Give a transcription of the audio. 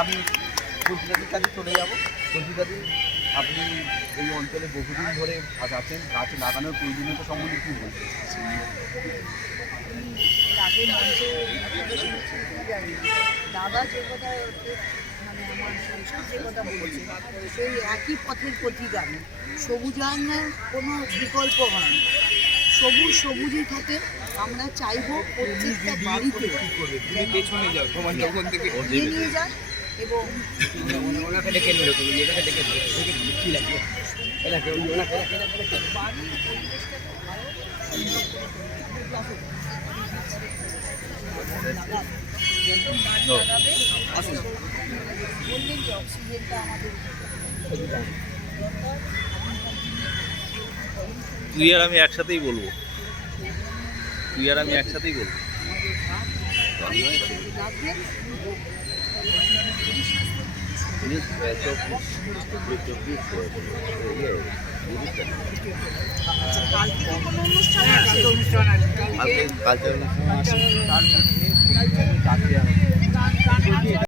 আমি তুলসীদাদির কাছে চলে যাব। তুলসীদাদি, আপনি এই অঞ্চলে বহুদিন ধরে আছেন, গাছ লাগানোর প্রয়োজনীয়তা সম্বন্ধে কী বলছেন? আগে মঞ্চে দাদা যে কথা মানে আমার সংসার যে কথা বলছে সেই একই পথের প্রতিগামী। সবুজায়নের কোনো বিকল্প হয় না, সবুজ সবুজই থাকে। আমরা চাইবো প্রত্যেকটা বাড়িতে নিয়ে যান এবং বললেন যে অক্সিজেনটা আমাদের তুই আর আমি একসাথেই বলবো, তুই আর আমি একসাথেই বলবো। কালকে তো কোনো অনুষ্ঠান আছে? কালচার অনুষ্ঠান আছে।